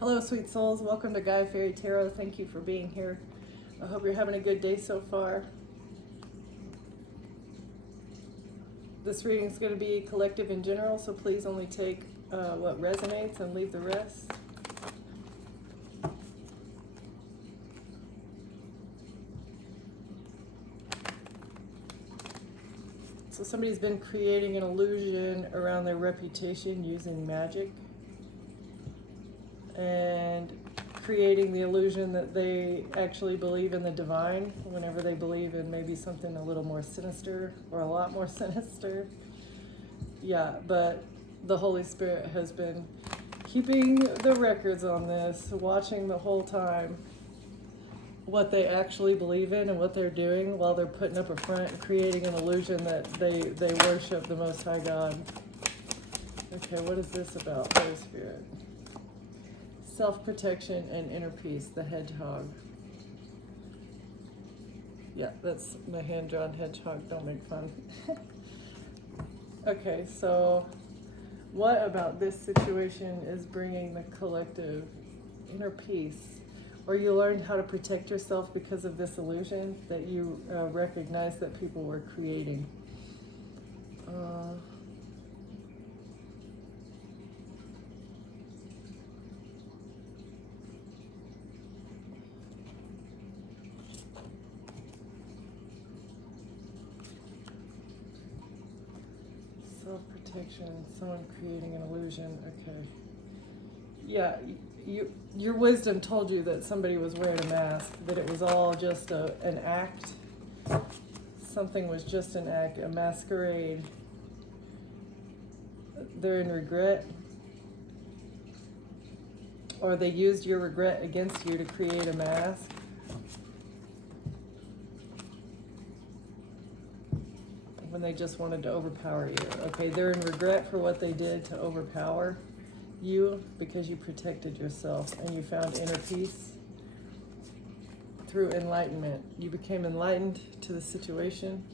Hello, sweet souls. Welcome to Guy Fairy Tarot. Thank you for being here. I hope you're having a good day so far. This reading is going to be collective in general, so please only take what resonates and leave the rest. So somebody's been creating an illusion around their reputation using magic and creating the illusion that they actually believe in the divine whenever they believe in maybe something a little more sinister or a lot more sinister. Yeah, but the Holy Spirit has been keeping the records on this, watching the whole time what they actually believe in and what they're doing while they're putting up a front and creating an illusion that they worship the Most High God. Okay, what is this about, Holy Spirit? Self-protection and inner peace, the hedgehog. Yeah, that's my hand-drawn hedgehog. Don't make fun. Okay, so what about this situation is bringing the collective inner peace? Or you learned how to protect yourself because of this illusion that you recognize that people were creating. Self-protection, someone creating an illusion. Okay. Yeah, your wisdom told you that somebody was wearing a mask, that it was all just an act. Something was just an act, a masquerade. They're in regret. Or they used your regret against you to create a mask. When they just wanted to overpower you. Okay, they're in regret for what they did to overpower you because you protected yourself and you found inner peace through enlightenment. You became enlightened to the situation.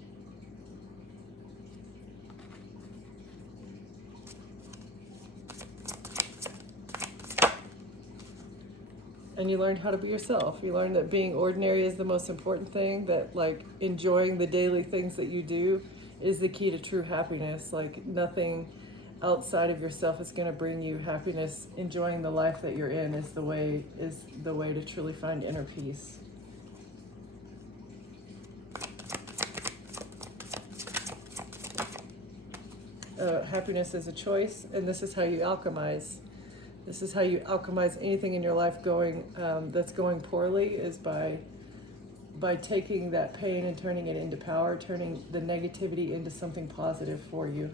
And you learned how to be yourself. You learned that being ordinary is the most important thing, that like enjoying the daily things that you do is the key to true happiness. Like nothing outside of yourself is going to bring you happiness. Enjoying the life that you're in is the way to truly find inner peace. Happiness is a choice, and this is how you alchemize. This is how you alchemize anything in your life that's going poorly, is by taking that pain and turning it into power, turning the negativity into something positive for you.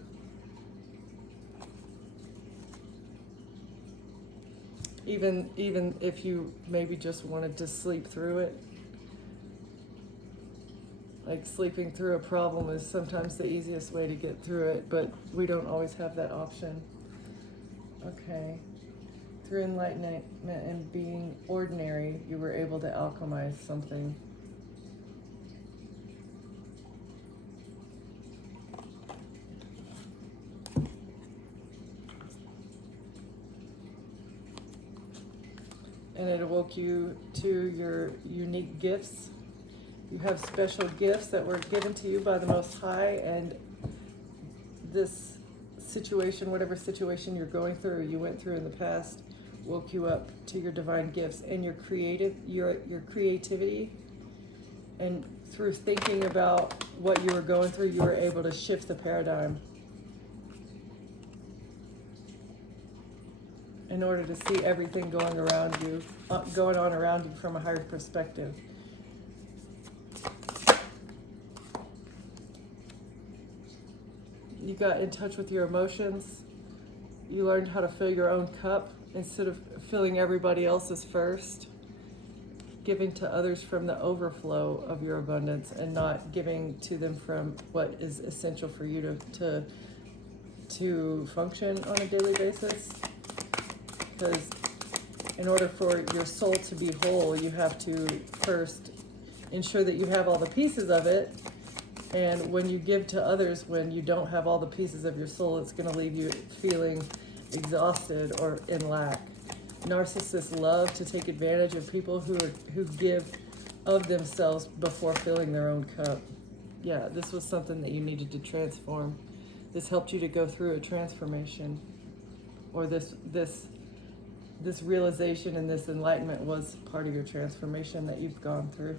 Even if you maybe just wanted to sleep through it. Like sleeping through a problem is sometimes the easiest way to get through it, but we don't always have that option. Okay. Through enlightenment and being ordinary, you were able to alchemize something. And it awoke you to your unique gifts. You have special gifts that were given to you by the Most High, and this situation, whatever situation you're going through or you went through in the past, woke you up to your divine gifts and your creativity. And through thinking about what you were going through, you were able to shift the paradigm in order to see everything going on around you from a higher perspective. You got in touch with your emotions. You learned how to fill your own cup instead of filling everybody else's first. Giving to others from the overflow of your abundance and not giving to them from what is essential for you to function on a daily basis. Because in order for your soul to be whole, you have to first ensure that you have all the pieces of it. And when you give to others, when you don't have all the pieces of your soul, it's going to leave you feeling exhausted or in lack. Narcissists love to take advantage of people who give of themselves before filling their own cup. Yeah, this was something that you needed to transform. This helped you to go through a transformation, or this realization and this enlightenment was part of your transformation that you've gone through.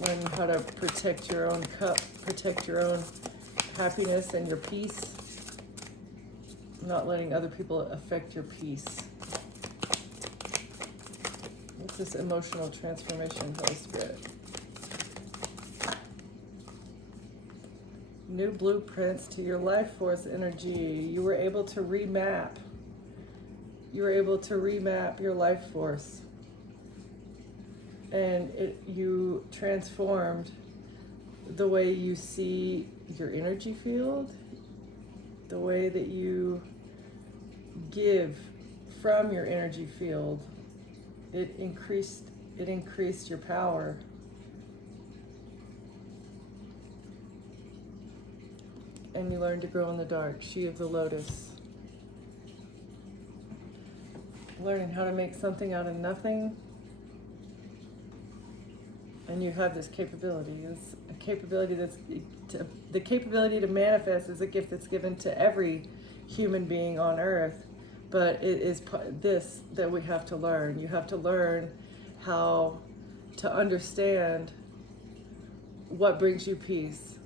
Learn how to protect your own cup, protect your own happiness and your peace, not letting other people affect your peace. What's this emotional transformation, Holy Spirit? New blueprints to your life force energy. You were able to remap. You were able to remap your life force. And you transformed the way you see your energy field, the way that you give from your energy field. It increased your power. And you learn to grow in the dark. She of the Lotus. Learning how to make something out of nothing. And you have this capability. It's a capability the capability to manifest is a gift that's given to every human being on earth. But it is this that we have to learn. You have to learn how to understand what brings you peace.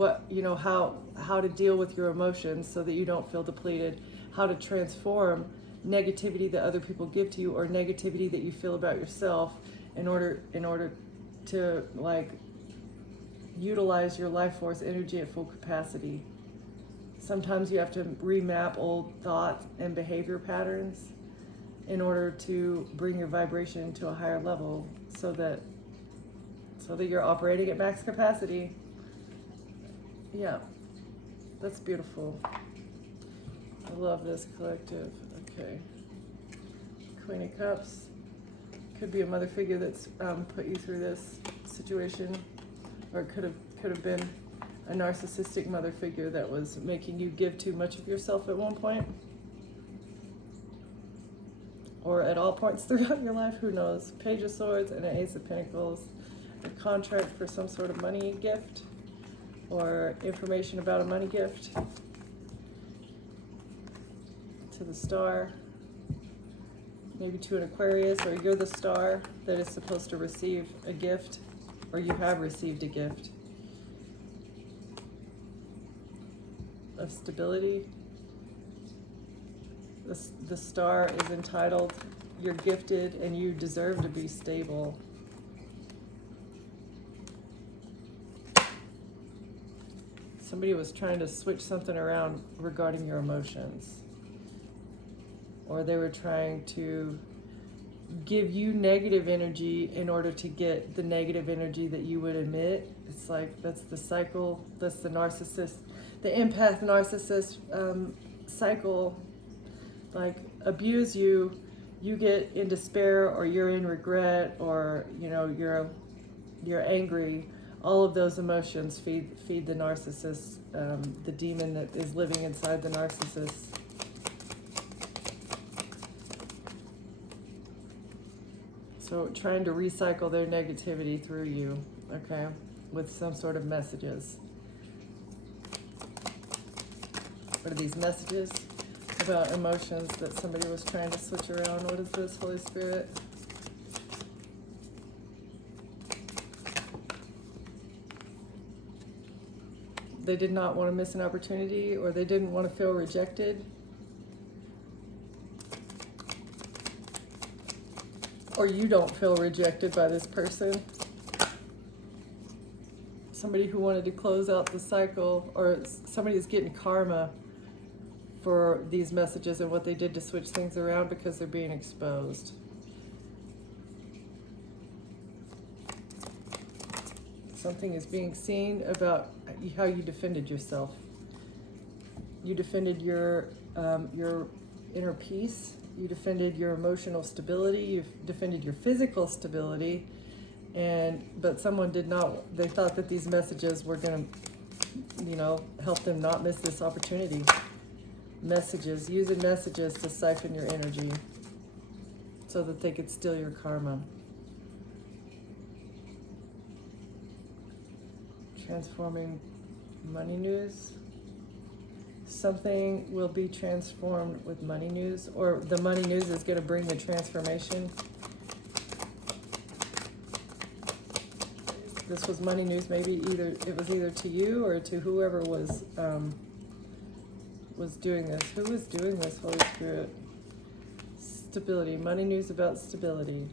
How to deal with your emotions so that you don't feel depleted, how to transform negativity that other people give to you or negativity that you feel about yourself in order to utilize your life force energy at full capacity. Sometimes you have to remap old thoughts and behavior patterns in order to bring your vibration to a higher level so that you're operating at max capacity. Yeah, that's beautiful. I love this collective. Okay. Queen of Cups. Could be a mother figure that's put you through this situation, or it could have been a narcissistic mother figure that was making you give too much of yourself at one point, or at all points throughout your life. Who knows? Page of Swords and an Ace of Pentacles. A contract for some sort of money gift, or information about a money gift. To the Star. Maybe to an Aquarius, or you're the star that is supposed to receive a gift, or you have received a gift of stability. The Star is entitled, you're gifted and you deserve to be stable. Somebody was trying to switch something around regarding your emotions. Or they were trying to give you negative energy in order to get the negative energy that you would emit. It's like, that's the cycle, that's the narcissist, the empath narcissist cycle. Like, abuse you, you get in despair, or you're in regret, or you're angry. All of those emotions feed the narcissist, the demon that is living inside the narcissist. So trying to recycle their negativity through you, okay, with some sort of messages. What are these messages about emotions that somebody was trying to switch around? What is this, Holy Spirit? They did not want to miss an opportunity, or they didn't want to feel rejected. Or you don't feel rejected by this person. Somebody who wanted to close out the cycle, or somebody is getting karma for these messages and what they did to switch things around because they're being exposed. Something is being seen about how you defended yourself. You defended your inner peace. You defended your emotional stability. You've defended your physical stability. But someone did not. They thought that these messages were going to help them not miss this opportunity. Messages, using messages to siphon your energy so that they could steal your karma. Transforming money news. Something will be transformed with money news, or the money news is going to bring the transformation. This was money news. Maybe it was either to you or to whoever was doing this. Who was doing this, Holy Spirit? Stability. Money news about stability.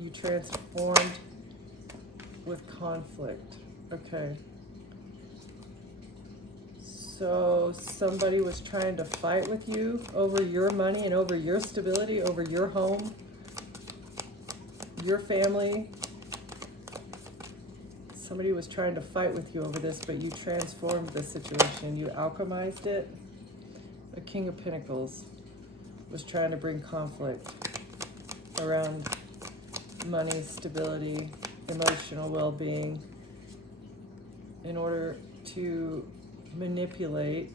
You transformed with conflict. Okay. So somebody was trying to fight with you over your money and over your stability, over your home, your family. Somebody was trying to fight with you over this, but you transformed the situation. You alchemized it. A King of Pentacles was trying to bring conflict around money, stability, emotional well-being in order to manipulate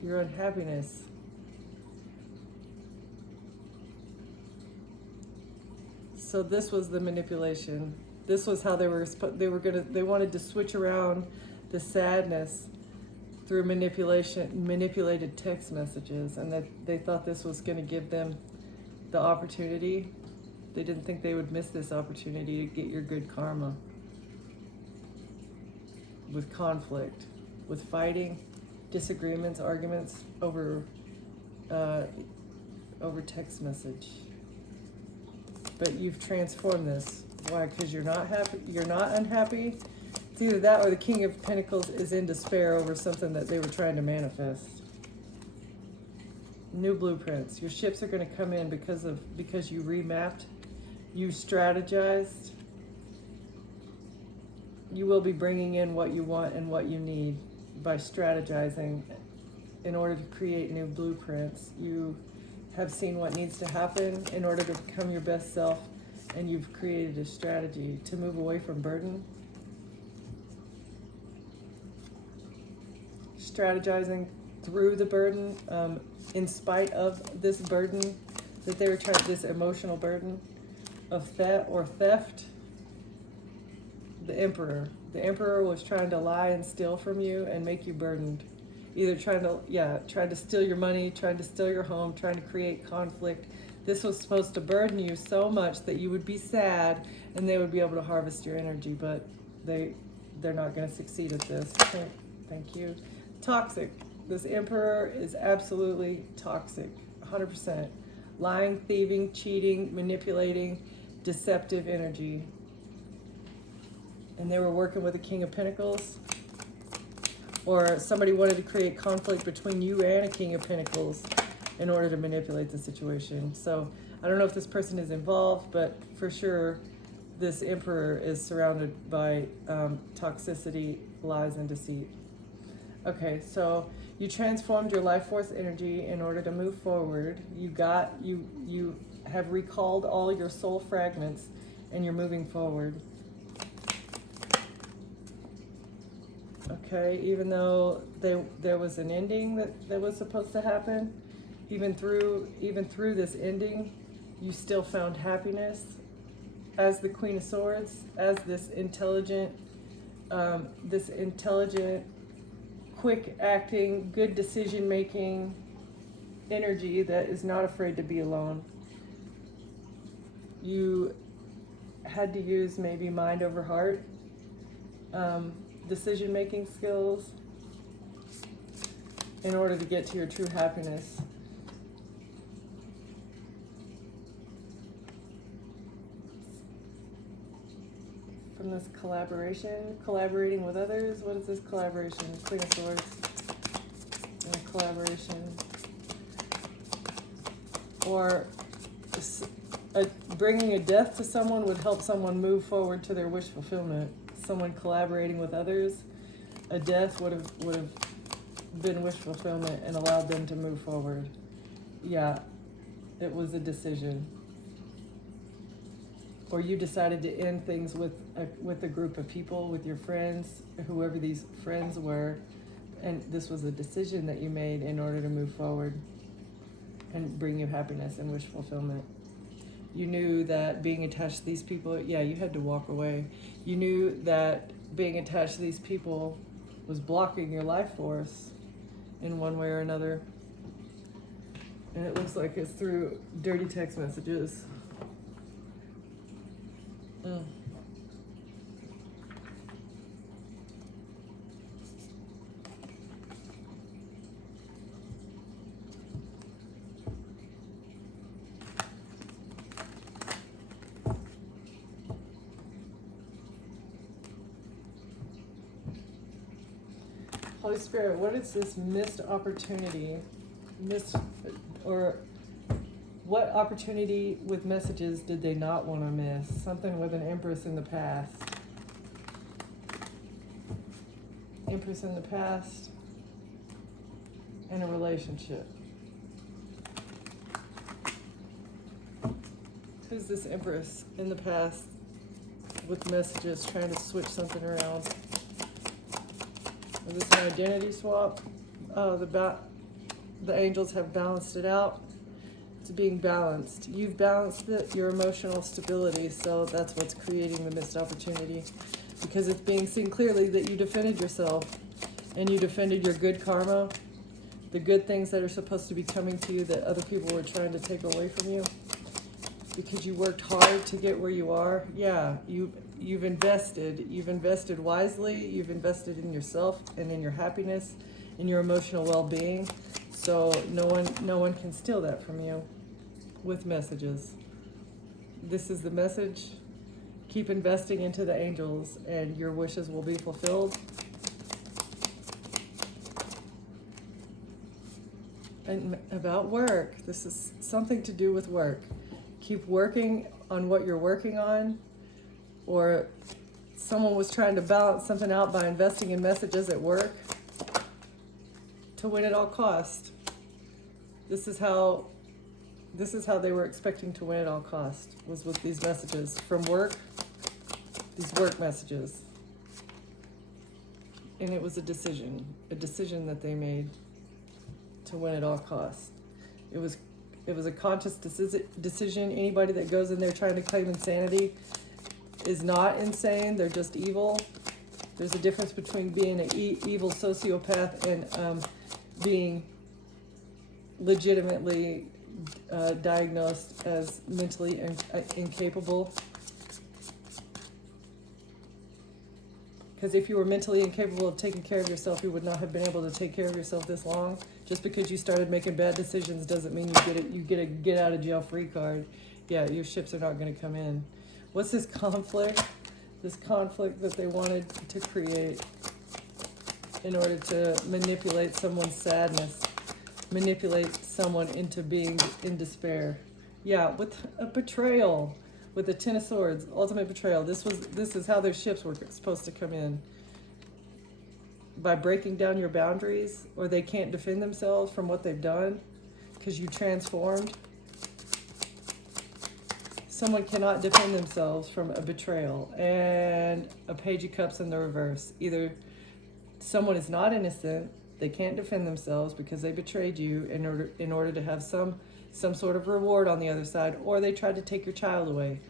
your unhappiness. So this was the manipulation. This was how they wanted to switch around the sadness through manipulated text messages, and that they thought this was going to give them the opportunity. They didn't think they would miss this opportunity to get your good karma. With conflict, with fighting, disagreements, arguments over text message. But you've transformed this. Why? Because you're not happy. You're not unhappy. It's either that or the King of Pentacles is in despair over something that they were trying to manifest. New blueprints. Your ships are going to come in because you remapped, you strategized. You will be bringing in what you want and what you need by strategizing in order to create new blueprints. You have seen what needs to happen in order to become your best self, and you've created a strategy to move away from burden. Strategizing through the burden, in spite of this burden that they were trying, this emotional burden of theft. The Emperor was trying to lie and steal from you and make you burdened. Either trying to steal your money, trying to steal your home, trying to create conflict. This was supposed to burden you so much that you would be sad and they would be able to harvest your energy, but they're not going to succeed at this. Thank you. Toxic. This Emperor is absolutely toxic, 100%. Lying, thieving, cheating, manipulating, deceptive energy. And they were working with a King of Pentacles, or somebody wanted to create conflict between you and a King of Pentacles in order to manipulate the situation. So I don't know if this person is involved, but for sure this Emperor is surrounded by toxicity, lies, and deceit. Okay, so you transformed your life force energy in order to move forward. You have recalled all your soul fragments and you're moving forward. Okay, even though there was an ending that was supposed to happen, even through this ending, you still found happiness as the Queen of Swords, as this intelligent, quick acting, good decision making energy that is not afraid to be alone. You had to use maybe mind over heart. Decision-making skills in order to get to your true happiness. From this collaborating with others. What is this collaboration? Queen of Swords and collaboration. Or bringing a death to someone would help someone move forward to their wish fulfillment. Someone collaborating with others, a death would have been wish fulfillment and allowed them to move forward. Yeah, it was a decision. or you decided to end things with a group of people, with your friends, whoever these friends were, and this was a decision that you made in order to move forward and bring you happiness and wish fulfillment. You knew that being attached to these people, yeah, you had to walk away. You knew that being attached to these people was blocking your life force in one way or another. And it looks like it's through dirty text messages. Holy Spirit, what is this missed opportunity? Or what opportunity with messages did they not want to miss? Something with an Empress in the past. Empress in the past and a relationship. Who's this Empress in the past with messages trying to switch something around? Is this an identity swap? Oh, the angels have balanced it out. It's being balanced. You've balanced your emotional stability, so that's what's creating the missed opportunity. Because it's being seen clearly that you defended yourself, and you defended your good karma, the good things that are supposed to be coming to you that other people were trying to take away from you. Because you worked hard to get where you are. Yeah, you've invested wisely, you've invested in yourself and in your happiness, in your emotional well-being. So no one can steal that from you with messages. This is the message. Keep investing into the angels and your wishes will be fulfilled. And about work, this is something to do with work. Keep working on what you're working on, or someone was trying to balance something out by investing in messages at work to win at all cost. This is how they were expecting to win at all cost, was with these messages from work, these work messages. And it was a decision that they made to win at all cost. It was a conscious decision. Anybody that goes in there trying to claim insanity is not insane. They're just evil. There's a difference between being an evil sociopath and being legitimately diagnosed as mentally incapable. Because if you were mentally incapable of taking care of yourself, you would not have been able to take care of yourself this long. Just because you started making bad decisions doesn't mean you get a get out of jail free card. Yeah, your ships are not going to come in. What's this conflict? This conflict that they wanted to create in order to manipulate someone's sadness, manipulate someone into being in despair. Yeah, with a betrayal. With the Ten of Swords, ultimate betrayal. This is how their ships were supposed to come in. By breaking down your boundaries, or they can't defend themselves from what they've done because you transformed. Someone cannot defend themselves from a betrayal. And a Page of Cups in the reverse. Either someone is not innocent, they can't defend themselves because they betrayed you in order to have some sort of reward on the other side, or they tried to take your child away,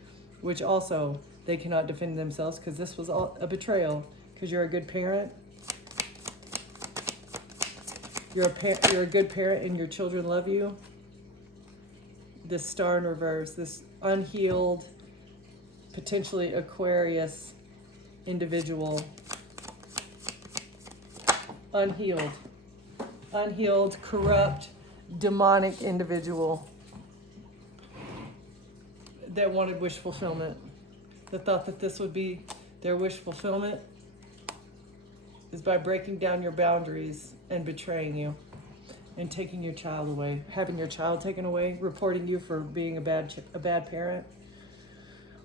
which also they cannot defend themselves because this was all a betrayal because you're a good parent. You're a good parent and your children love you. This Star in reverse, this unhealed, potentially Aquarius individual. Unhealed, corrupt, demonic individual that wanted wish fulfillment, that thought that this would be their wish fulfillment, is by breaking down your boundaries and betraying you and taking your child away, having your child taken away, reporting you for being a bad parent.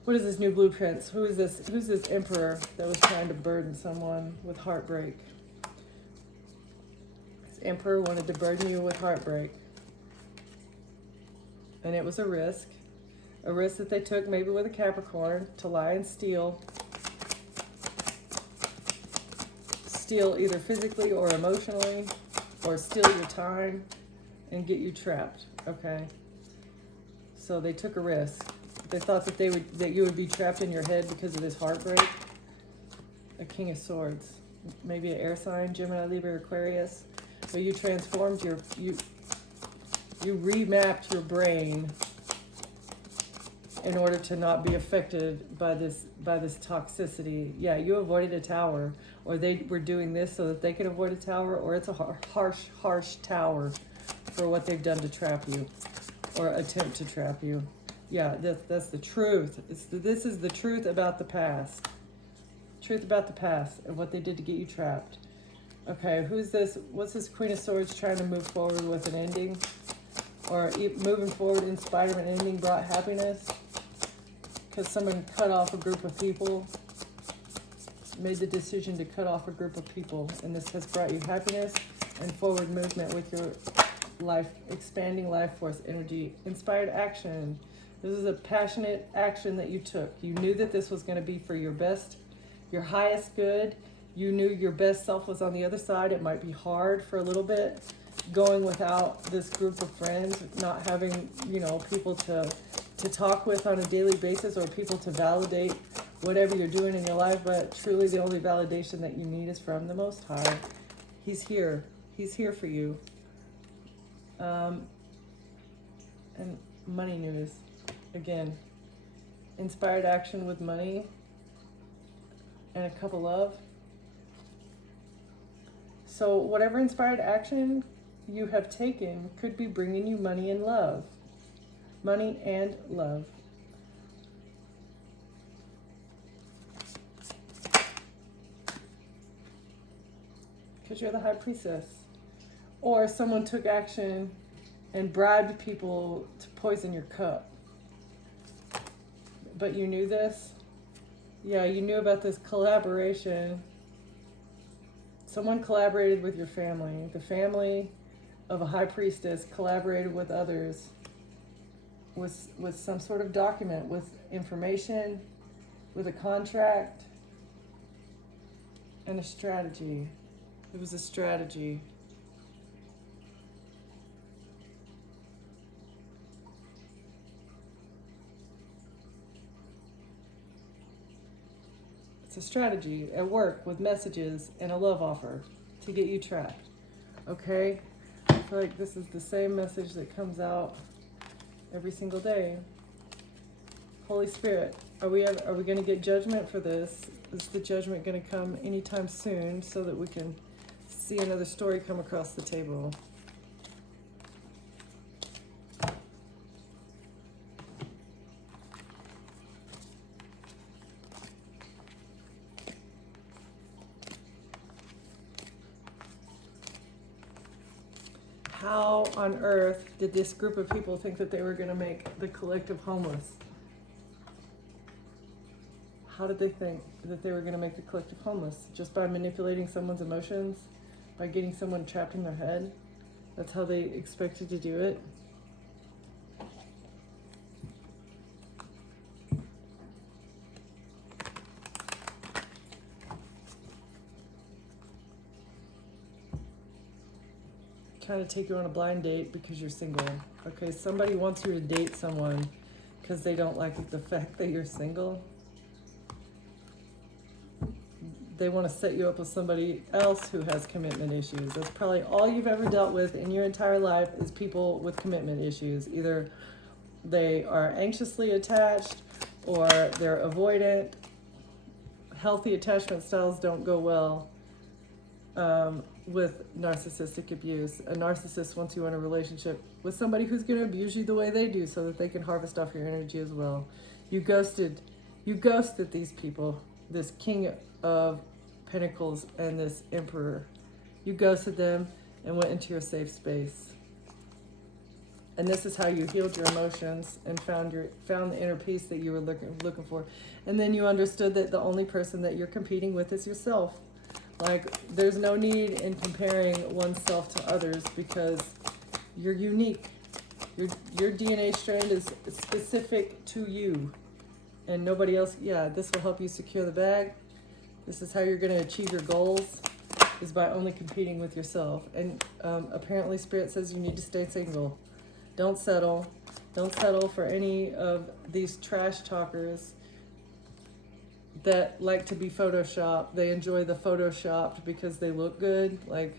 What is this new blueprints? Who's this emperor that was trying to burden someone with heartbreak? This emperor wanted to burden you with heartbreak. And it was a risk. A risk that they took maybe with a Capricorn to lie and steal. Steal either physically or emotionally, or steal your time and get you trapped, okay? So they took a risk. They thought that you would be trapped in your head because of this heartbreak. A King of Swords. Maybe an air sign, Gemini, Libra, Aquarius. But you transformed you remapped your brain in order to not be affected by this toxicity. Yeah, you avoided a tower, or they were doing this so that they could avoid a tower, or it's a harsh tower for what they've done to trap you or attempt to trap you. Yeah, that's the truth. This is the truth about the past. Truth about the past and what they did to get you trapped. Okay, who's this? What's this Queen of Swords trying to move forward with an ending? Or moving forward in spite of an ending brought happiness? Because someone cut off a group of people, made the decision to cut off a group of people, and this has brought you happiness and forward movement with your life, expanding life force energy. Inspired action. This is a passionate action that you took. You knew that this was going to be for your best, your highest good. You knew your best self was on the other side. It might be hard for a little bit, going without this group of friends, not having, people to talk with on a daily basis, or people to validate whatever you're doing in your life. But truly the only validation that you need is from the Most High. He's here. He's here for you. And money news. Again, inspired action with money and a cup of love. So whatever inspired action you have taken could be bringing you money and love. Money and love. Because you're the High Priestess. Or someone took action and bribed people to poison your cup. But you knew this? Yeah, you knew about this collaboration. Someone collaborated with your family. The family of a High Priestess collaborated with others with some sort of document, with information, with a contract, and a strategy. It was a strategy. It's a strategy at work with messages and a love offer to get you trapped. Okay? I feel like this is the same message that comes out every single day. Holy Spirit, are we going to get judgment for this? Is the judgment going to come anytime soon so that we can see another story come across the table? How on earth did this group of people think that they were going to make the collective homeless? How did they think that they were going to make the collective homeless? Just by manipulating someone's emotions? By getting someone trapped in their head? That's how they expected to do it? Kind of take you on a blind date because you're single. Okay, somebody wants you to date someone because they don't like the fact that you're single. They want to set you up with somebody else who has commitment issues. That's probably all you've ever dealt with in your entire life is people with commitment issues. Either they are anxiously attached or they're avoidant. Healthy attachment styles don't go well with narcissistic abuse. A narcissist wants you in a relationship with somebody who's going to abuse you the way they do so that they can harvest off your energy as well. You ghosted these people, this King of Pentacles and this Emperor. You ghosted them and went into your safe space. And this is how you healed your emotions and found the inner peace that you were looking for. And then you understood that the only person that you're competing with is yourself. Like, there's no need in comparing oneself to others because you're unique. Your DNA strand is specific to you and nobody else. Yeah, this will help you secure the bag. This is how you're going to achieve your goals, is by only competing with yourself. And apparently Spirit says you need to stay single. Don't settle. Don't settle for any of these trash talkers that like to be photoshopped. They enjoy the photoshopped because they look good. Like,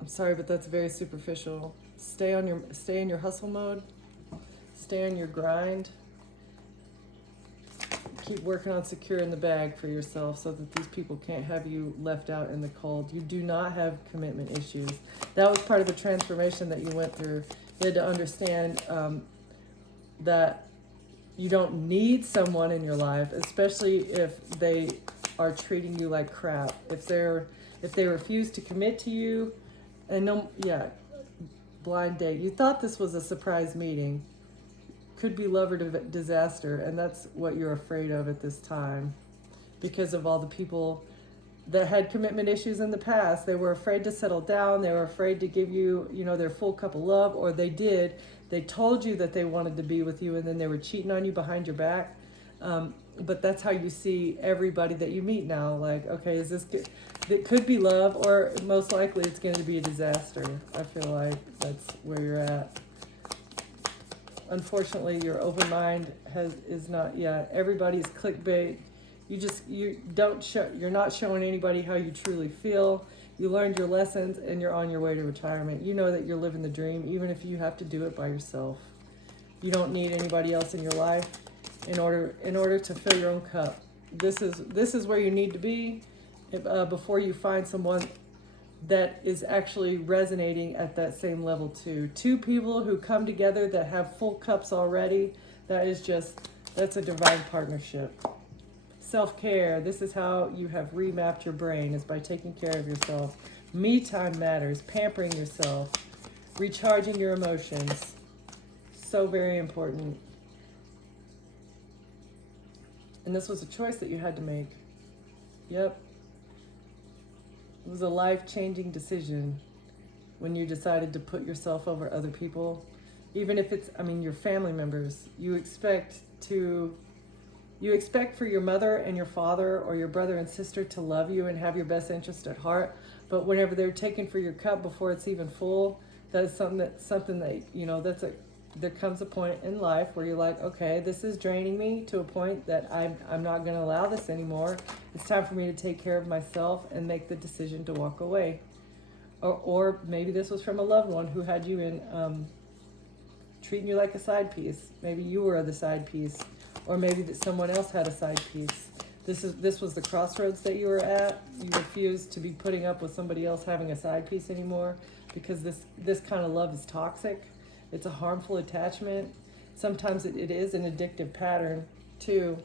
I'm sorry, but that's very superficial. Stay in your hustle mode. Stay on your grind. Keep working on securing the bag for yourself so that these people can't have you left out in the cold. You do not have commitment issues. That was part of the transformation that you went through. You had to understand that you don't need someone in your life, especially if they are treating you like crap. If they refuse to commit to you, and blind date. You thought this was a surprise meeting. Could be love or disaster, and that's what you're afraid of at this time because of all the people that had commitment issues in the past. They were afraid to settle down. They were afraid to give you, their full cup of love, or they told you that they wanted to be with you, and then they were cheating on you behind your back. But that's how you see everybody that you meet now. Like, okay, is this good? It could be love, or most likely it's going to be a disaster. I feel like that's where you're at. Unfortunately, your open mind is not yet. Everybody's clickbait. You're not showing anybody how you truly feel. You learned your lessons and you're on your way to retirement. You know that you're living the dream, even if you have to do it by yourself. You don't need anybody else in your life in order to fill your own cup. This is where you need to be before you find someone that is actually resonating at that same level too. Two people who come together that have full cups already, that's a divine partnership. Self-care, this is how you have remapped your brain, is by taking care of yourself. Me time matters, pampering yourself, recharging your emotions. So very important. And this was a choice that you had to make. Yep. It was a life-changing decision when you decided to put yourself over other people. Even if it's, your family members. You expect for your mother and your father or your brother and sister to love you and have your best interest at heart. But whenever they're taking for your cup before it's even full, that is something that, there comes a point in life where you're like, okay, this is draining me to a point that I'm not going to allow this anymore. It's time for me to take care of myself and make the decision to walk away. Or maybe this was from a loved one who had you in treating you like a side piece. Maybe you were the side piece, or maybe that someone else had a side piece. This was the crossroads that you were at. You refused to be putting up with somebody else having a side piece anymore because this kind of love is toxic. It's a harmful attachment. Sometimes it is an addictive pattern too.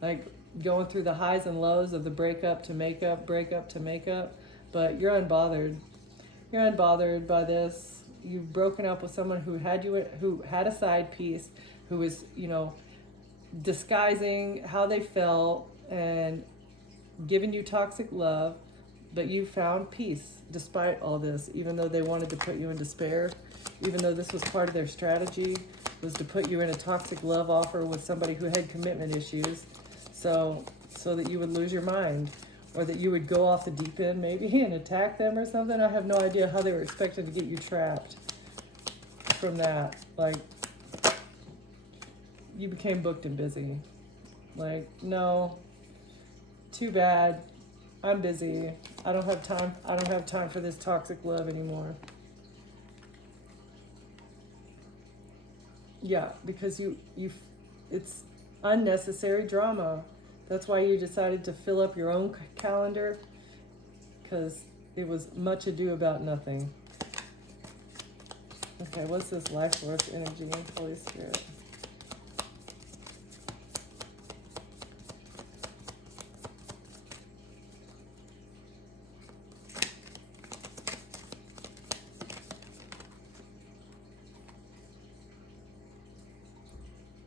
Like going through the highs and lows of the breakup to makeup, breakup to makeup. But you're unbothered. You're unbothered by this. You've broken up with someone who had a side piece, who was, disguising how they felt and giving you toxic love, but you found peace despite all this, even though they wanted to put you in despair, even though this was part of their strategy, was to put you in a toxic love offer with somebody who had commitment issues, so that you would lose your mind, or that you would go off the deep end maybe and attack them or something. I have no idea how they were expecting to get you trapped from that. Like, you became booked and busy. Like, no, too bad. I'm busy. I don't have time for this toxic love anymore. Yeah, because it's unnecessary drama. That's why you decided to fill up your own calendar, because it was much ado about nothing. Okay, what's this life force energy, Holy Spirit?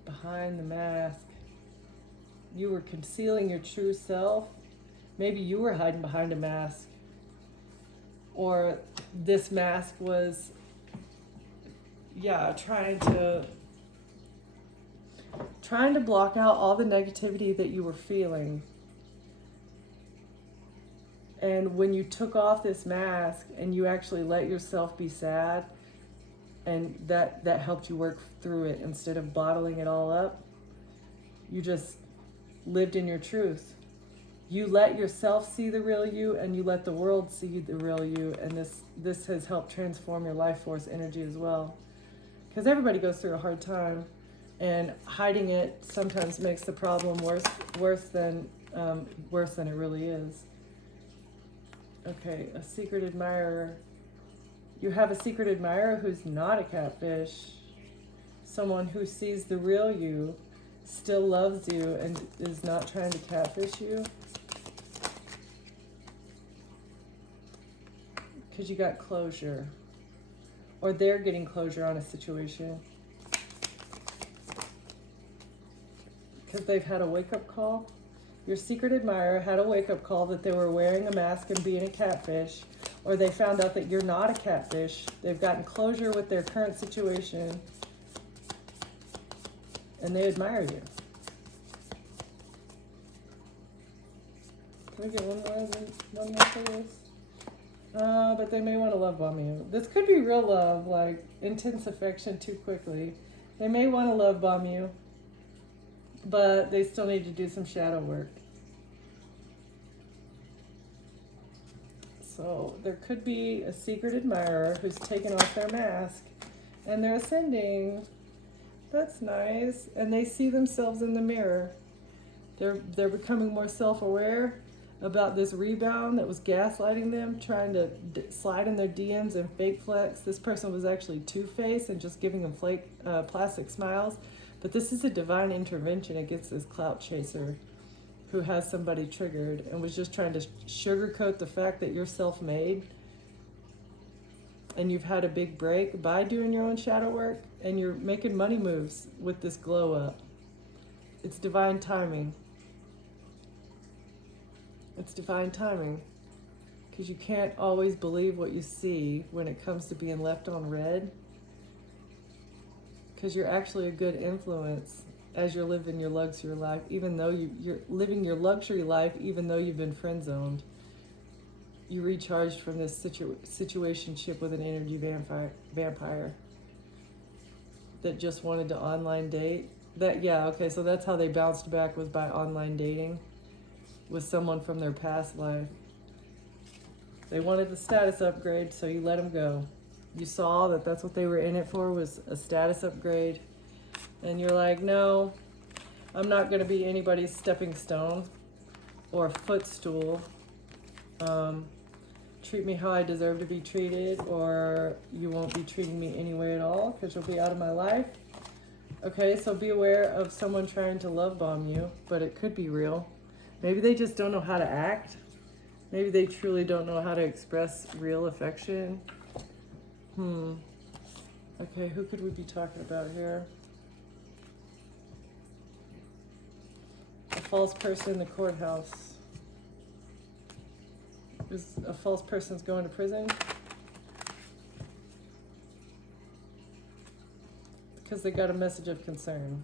Behind the mask. You were concealing your true self. Maybe you were hiding behind a mask. Or this mask was yeah, trying to block out all the negativity that you were feeling. And when you took off this mask and you actually let yourself be sad, and that helped you work through it instead of bottling it all up, you just lived in your truth. You let yourself see the real you, and you let the world see the real you, and this has helped transform your life force energy as well. Because everybody goes through a hard time, and hiding it sometimes makes the problem worse than it really is. Okay, a secret admirer. You have a secret admirer who's not a catfish. Someone who sees the real you, still loves you, and is not trying to catfish you. Because you got closure. Or they're getting closure on a situation. Because they've had a wake-up call. Your secret admirer had a wake-up call that they were wearing a mask and being a catfish, or they found out that you're not a catfish. They've gotten closure with their current situation, and they admire you. Can we get one more for this? But they may want to love bomb you. This could be real love, like intense affection too quickly. They may want to love bomb you, but they still need to do some shadow work. So there could be a secret admirer who's taken off their mask and they're ascending. That's nice. And they see themselves in the mirror. They're becoming more self-aware about this rebound that was gaslighting them, trying to slide in their DMs and fake flex. This person was actually two-faced and just giving them plastic smiles. But this is a divine intervention against this clout chaser who has somebody triggered and was just trying to sugarcoat the fact that you're self-made and you've had a big break by doing your own shadow work, and you're making money moves with this glow up. It's divine timing. It's divine timing, because you can't always believe what you see when it comes to being left on red, because you're actually a good influence as you're living your luxury life, even though you're living your luxury life, even though you've been friend zoned. You recharged from this situationship with an energy vampire that just wanted to online date. So that's how they bounced back, was by online dating with someone from their past life. They wanted the status upgrade, so you let them go. You saw that that's what they were in it for, was a status upgrade. And you're like, no, I'm not going to be anybody's stepping stone or footstool. Treat me how I deserve to be treated, or you won't be treating me anyway at all, because you'll be out of my life. Okay, so be aware of someone trying to love bomb you, but it could be real. Maybe they just don't know how to act. Maybe they truly don't know how to express real affection. Okay, who could we be talking about here? A false person in the courthouse. Is a false person's going to prison? Because they got a message of concern.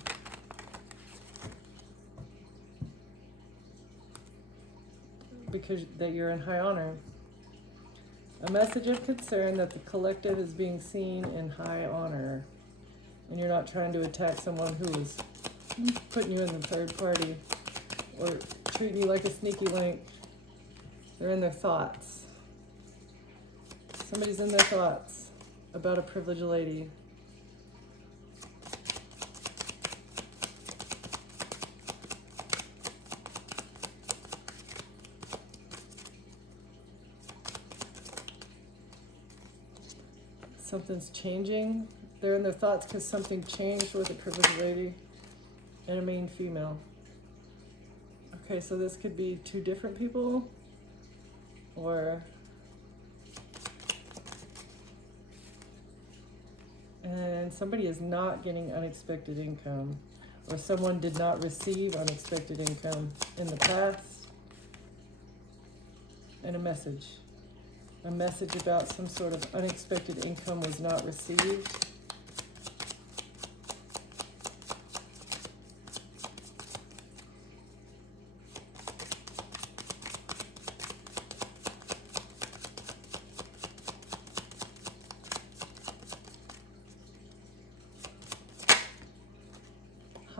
Because that you're in high honor. A message of concern that the collective is being seen in high honor. And you're not trying to attack someone who is putting you in the third party or treating you like a sneaky link. They're in their thoughts. Somebody's in their thoughts about a privileged lady. Something's changing. They're in their thoughts because something changed with a privileged lady and a mean female. Okay, so this could be two different people, or and somebody is not getting unexpected income, or someone did not receive unexpected income in the past, and a message about some sort of unexpected income was not received.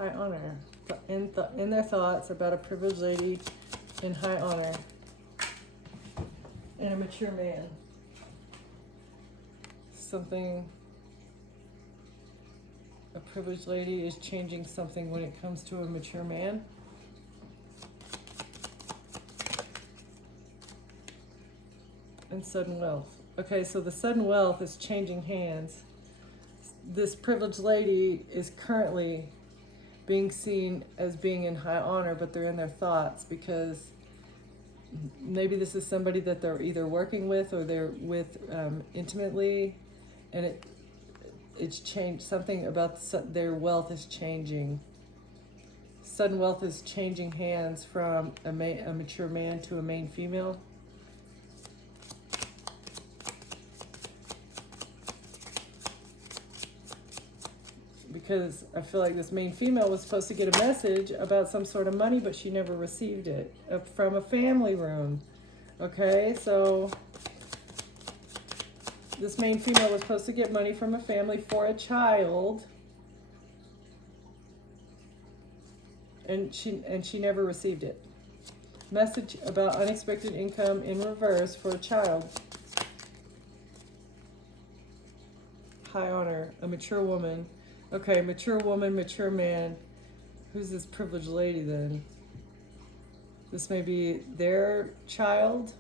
high honor. In their thoughts about a privileged lady in high honor and a mature man. A privileged lady is changing something when it comes to a mature man. And sudden wealth. Okay, so the sudden wealth is changing hands. This privileged lady is currently being seen as being in high honor, but they're in their thoughts because maybe this is somebody that they're either working with or they're with intimately, and it's changed. Something about their wealth is changing. Sudden wealth is changing hands from a mature man to a main female. Because I feel like this main female was supposed to get a message about some sort of money, but she never received it from a family room. Okay, so this main female was supposed to get money from a family for a child, and she never received it. Message about unexpected income in reverse for a child. High honor, a mature woman. Okay, mature woman, mature man. Who's this privileged lady then? This may be their child.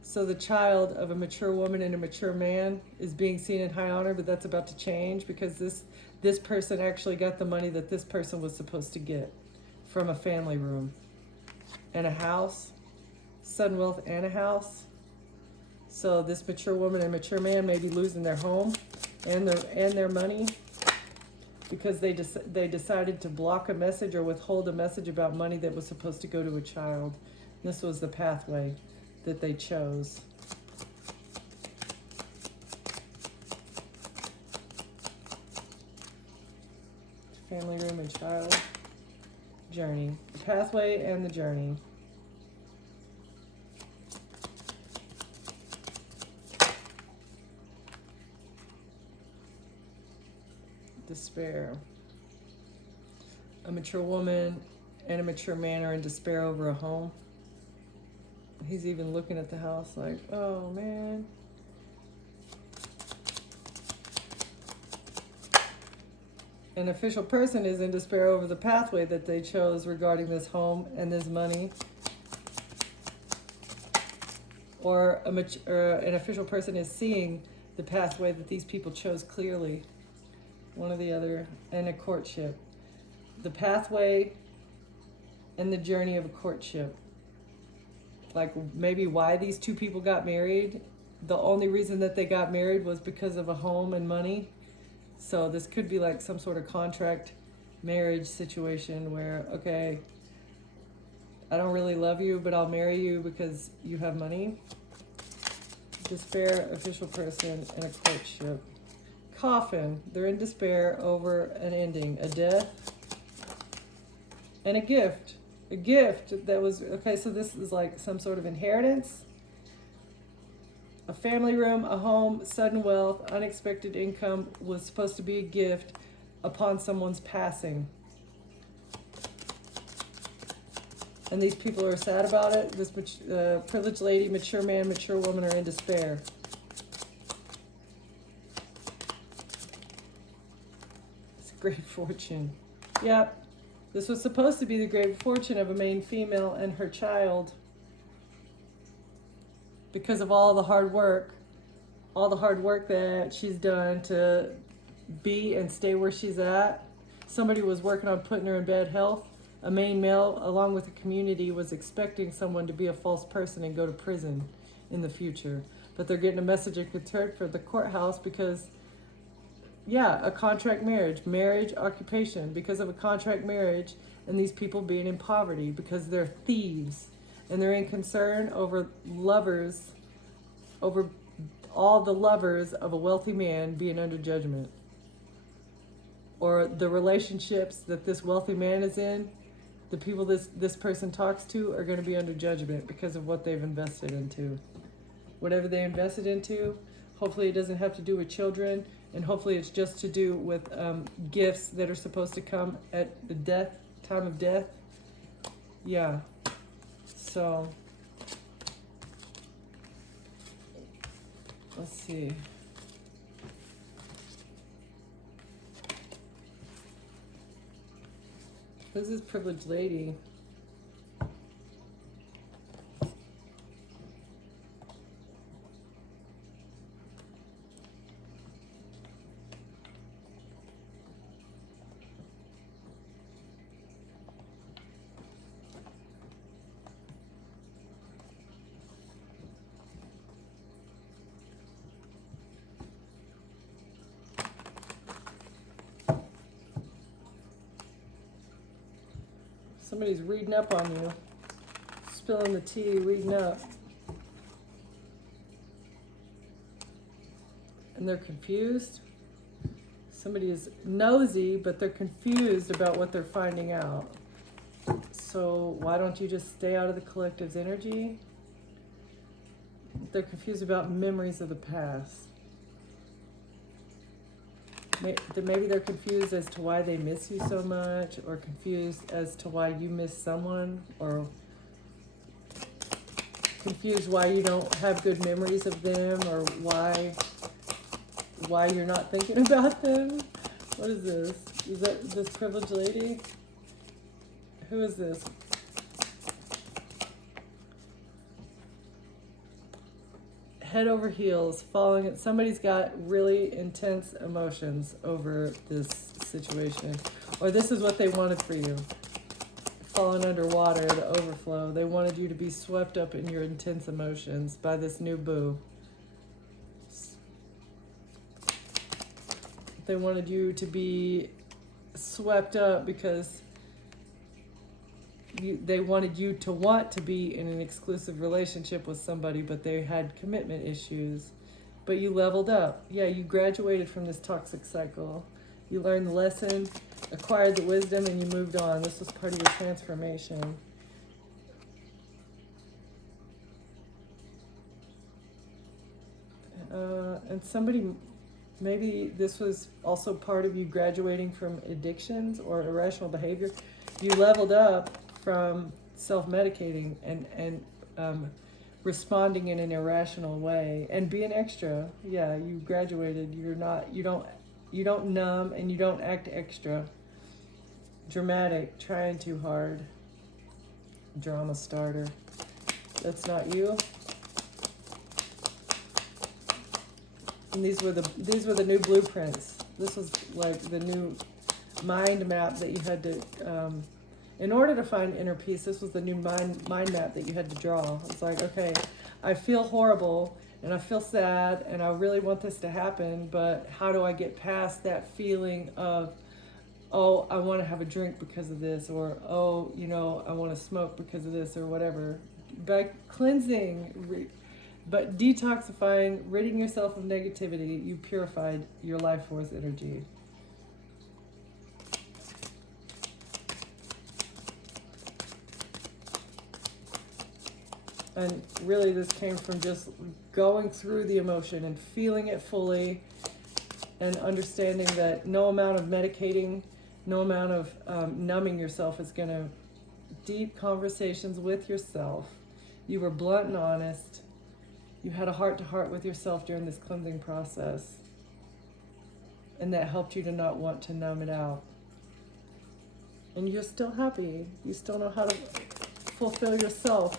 So the child of a mature woman and a mature man is being seen in high honor, but that's about to change because this person actually got the money that this person was supposed to get from a family room and a house, sudden wealth and a house. So this mature woman and mature man may be losing their home and their money, because they decided to block a message or withhold a message about money that was supposed to go to a child. This was the pathway that they chose. Family room and child. Journey. The pathway and the journey. Despair. A mature woman and a mature man are in despair over a home. He's even looking at the house like, oh man. An official person is in despair over the pathway that they chose regarding this home and this money. Or an official person is seeing the pathway that these people chose clearly. One or the other, and a courtship. The pathway and the journey of a courtship. Like maybe why these two people got married. The only reason that they got married was because of a home and money. So this could be like some sort of contract marriage situation where, okay, I don't really love you, but I'll marry you because you have money. Despair, official person, and a courtship. Coffin. They're in despair over an ending, a death, and a gift. A gift that was, okay, so this is like some sort of inheritance. A family room, a home, sudden wealth, unexpected income was supposed to be a gift upon someone's passing. And these people are sad about it. This privileged lady, mature man, mature woman are in despair. Great fortune. Yep. This was supposed to be the great fortune of a main female and her child. Because of all the hard work that she's done to be and stay where she's at. Somebody was working on putting her in bad health. A main male, along with the community, was expecting someone to be a false person and go to prison in the future. But they're getting a message of concern for the courthouse because a contract marriage, occupation, because of a contract marriage, and these people being in poverty because they're thieves and they're in concern over lovers, over all the lovers of a wealthy man being under judgment, or the relationships that this wealthy man is in, the people this person talks to are going to be under judgment because of what they've invested into. Whatever they invested into, Hopefully it doesn't have to do with children, and hopefully it's just to do with gifts that are supposed to come at the time of death. Yeah. So let's see. Who's this privileged lady? Somebody's reading up on you, spilling the tea, reading up. And they're confused. Somebody is nosy, but they're confused about what they're finding out. So why don't you just stay out of the collective's energy? They're confused about memories of the past. Maybe they're confused as to why they miss you so much, or confused as to why you miss someone, or confused why you don't have good memories of them, or why you're not thinking about them. What is this? Is that this privileged lady? Who is this? Head over heels, falling at somebody's got really intense emotions over this situation, or this is what they wanted for you. Falling underwater, the overflow. They wanted you to be swept up in your intense emotions by this new boo. They wanted you to be swept up because they wanted you to want to be in an exclusive relationship with somebody, but they had commitment issues. But you leveled up. Yeah, you graduated from this toxic cycle. You learned the lesson, acquired the wisdom, and you moved on. This was part of your transformation. And somebody, maybe this was also part of you graduating from addictions or irrational behavior. You leveled up from self-medicating and responding in an irrational way and being extra. Yeah, you graduated. You don't numb, and you don't act extra dramatic, trying too hard. Drama starter. That's not you. And these were the new blueprints. This was like the new mind map that you had to in order to find inner peace. This was the new mind map that you had to draw. It's like, okay, I feel horrible and I feel sad and I really want this to happen, but how do I get past that feeling of, oh, I want to have a drink because of this, or oh, I want to smoke because of this, or whatever. By cleansing, but detoxifying, ridding yourself of negativity, you purified your life force energy. And really this came from just going through the emotion and feeling it fully, and understanding that no amount of medicating, no amount of numbing yourself is going to deep conversations with yourself. You were blunt and honest. You had a heart-to-heart with yourself during this cleansing process. And that helped you to not want to numb it out. And you're still happy. You still know how to fulfill yourself.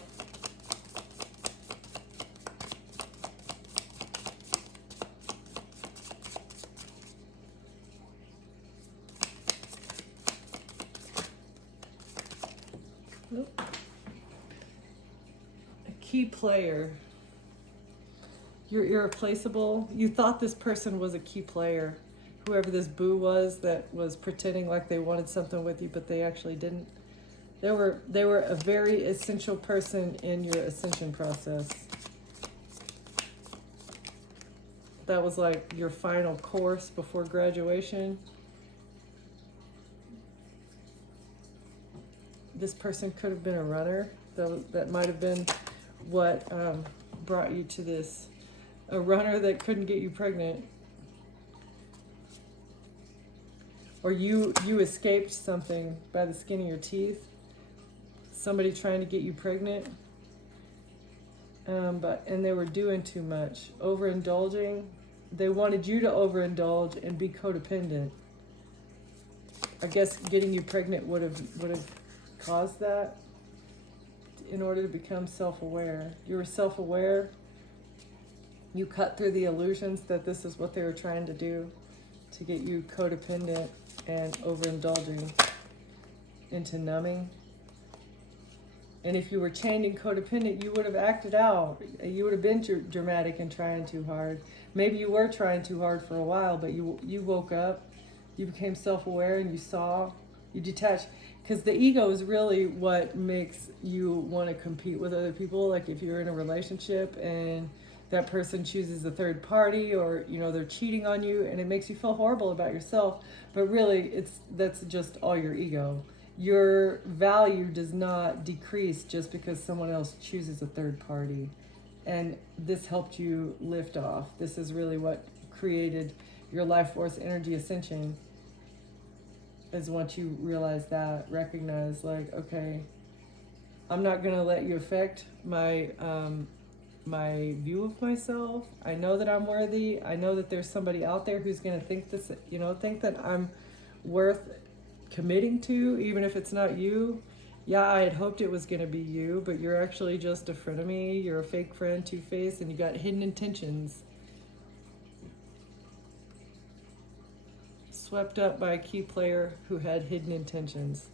A key player. You're irreplaceable. You thought this person was a key player. Whoever this boo was that was pretending like they wanted something with you, but they actually didn't. They were a very essential person in your ascension process. That was like your final course before graduation. This person could have been a runner. That might have been what brought you to this A runner that couldn't get you pregnant. Or you escaped something by the skin of your teeth. Somebody trying to get you pregnant. And they were doing too much. Overindulging. They wanted you to overindulge and be codependent. I guess getting you pregnant would have caused that in order to become self-aware. You were self-aware. You cut through the illusions that this is what they were trying to do, to get you codependent and overindulging into numbing. And if you were chained and codependent, you would have acted out. You would have been dramatic and trying too hard. Maybe you were trying too hard for a while, but you woke up, you became self-aware, and you saw, you detached. Because the ego is really what makes you want to compete with other people. Like if you're in a relationship and that person chooses a third party, or they're cheating on you, and it makes you feel horrible about yourself. But really, that's just all your ego. Your value does not decrease just because someone else chooses a third party. And this helped you lift off. This is really what created your life force energy ascension, is once you realize that, recognize like, okay, I'm not going to let you affect my my view of myself. I know that I'm worthy. I know that there's somebody out there who's going to think this, think that I'm worth committing to, even if it's not you. Yeah, I had hoped it was going to be you, but you're actually just a frenemy. You're a fake friend, two-faced, and you got hidden intentions. Swept up by a key player who had hidden intentions.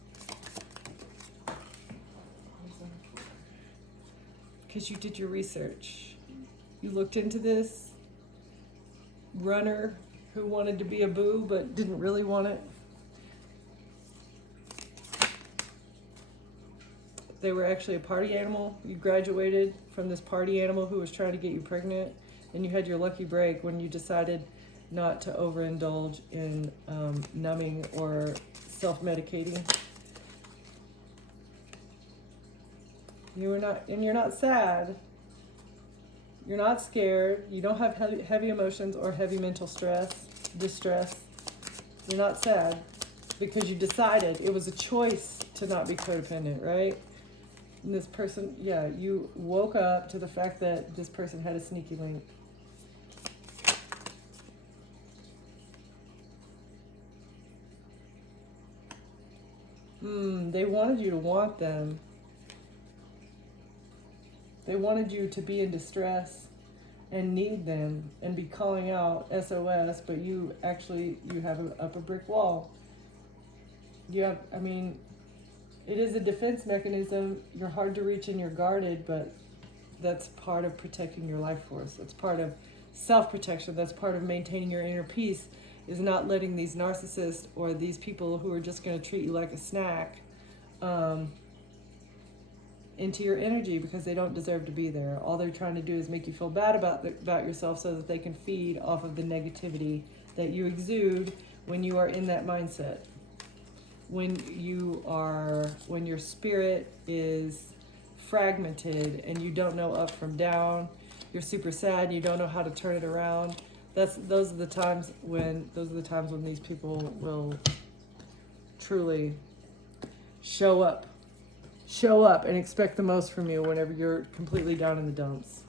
Because you did your research. You looked into this. Runner who wanted to be a boo but didn't really want it. They were actually a party animal. You graduated from this party animal who was trying to get you pregnant, and you had your lucky break when you decided not to overindulge in numbing or self-medicating. You're not sad. You're not scared. You don't have heavy emotions or heavy mental distress. You're not sad because you decided it was a choice to not be codependent, right? And this person, you woke up to the fact that this person had a sneaky link. They wanted you to want them. They wanted you to be in distress and need them and be calling out SOS, but you have up a brick wall. It is a defense mechanism. You're hard to reach and you're guarded, but that's part of protecting your life force. That's part of self-protection. That's part of maintaining your inner peace, is not letting these narcissists or these people who are just going to treat you like a snack into your energy, because they don't deserve to be there. All they're trying to do is make you feel bad about yourself so that they can feed off of the negativity that you exude when you are in that mindset. When your spirit is fragmented and you don't know up from down, you're super sad and you don't know how to turn it around. Those are the times when these people will truly show up and expect the most from you whenever you're completely down in the dumps.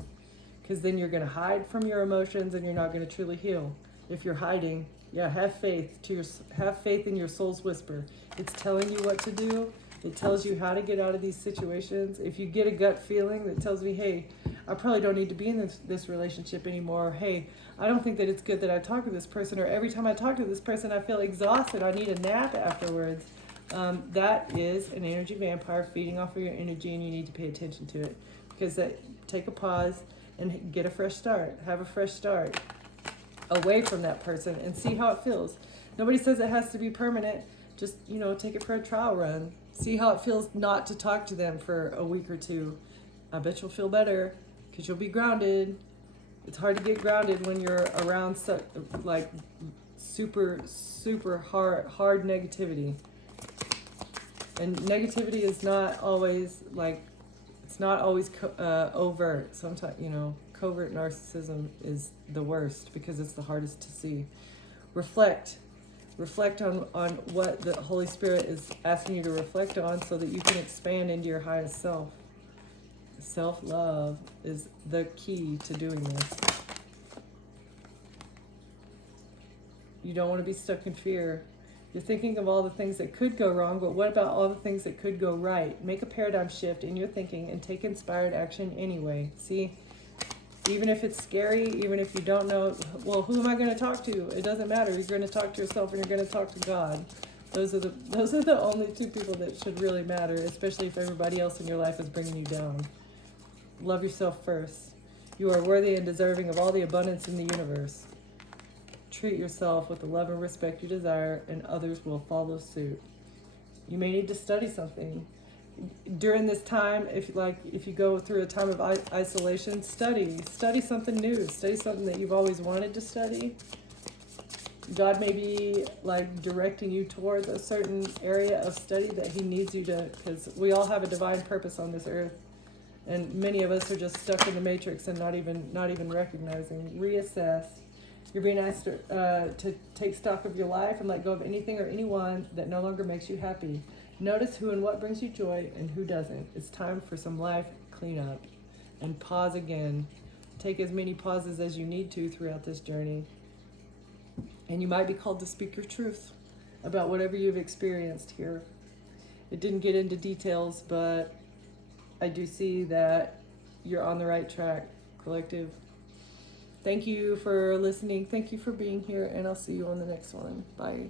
Because then you're going to hide from your emotions and you're not going to truly heal. If you're hiding, have faith in your soul's whisper. It's telling you what to do. It tells you how to get out of these situations. If you get a gut feeling that tells me, hey, I probably don't need to be in this relationship anymore. Hey, I don't think that it's good that I talk to this person, or every time I talk to this person, I feel exhausted. I need a nap afterwards. That is an energy vampire feeding off of your energy, and you need to pay attention to it, because take a pause and get a fresh start. Have a fresh start away from that person and see how it feels. Nobody says it has to be permanent. Just, take it for a trial run. See how it feels not to talk to them for a week or two. I bet you'll feel better because you'll be grounded. It's hard to get grounded when you're around super, super hard negativity. And negativity is not always overt. Sometimes, covert narcissism is the worst because it's the hardest to see. Reflect on what the Holy Spirit is asking you to reflect on so that you can expand into your highest self. Self-love is the key to doing this. You don't want to be stuck in fear. You're thinking of all the things that could go wrong, but what about all the things that could go right? Make a paradigm shift in your thinking and take inspired action anyway. See? Even if it's scary, even if you don't know, well, who am I going to talk to? It doesn't matter. You're going to talk to yourself and you're going to talk to God. Those are the only two people that should really matter, especially if everybody else in your life is bringing you down. Love yourself first. You are worthy and deserving of all the abundance in the universe. Treat yourself with the love and respect you desire, and others will follow suit. You may need to study something. During this time, if you go through a time of isolation, study something new, study something that you've always wanted to study. God may be like directing you towards a certain area of study that he needs you to, because we all have a divine purpose on this earth, and many of us are just stuck in the matrix and not even recognizing. Reassess. You're being asked to take stock of your life and let go of anything or anyone that no longer makes you happy. Notice who and what brings you joy and who doesn't. It's time for some life cleanup. And pause again. Take as many pauses as you need to throughout this journey. And you might be called to speak your truth about whatever you've experienced here. It didn't get into details, but I do see that you're on the right track, collective. Thank you for listening. Thank you for being here, and I'll see you on the next one. Bye.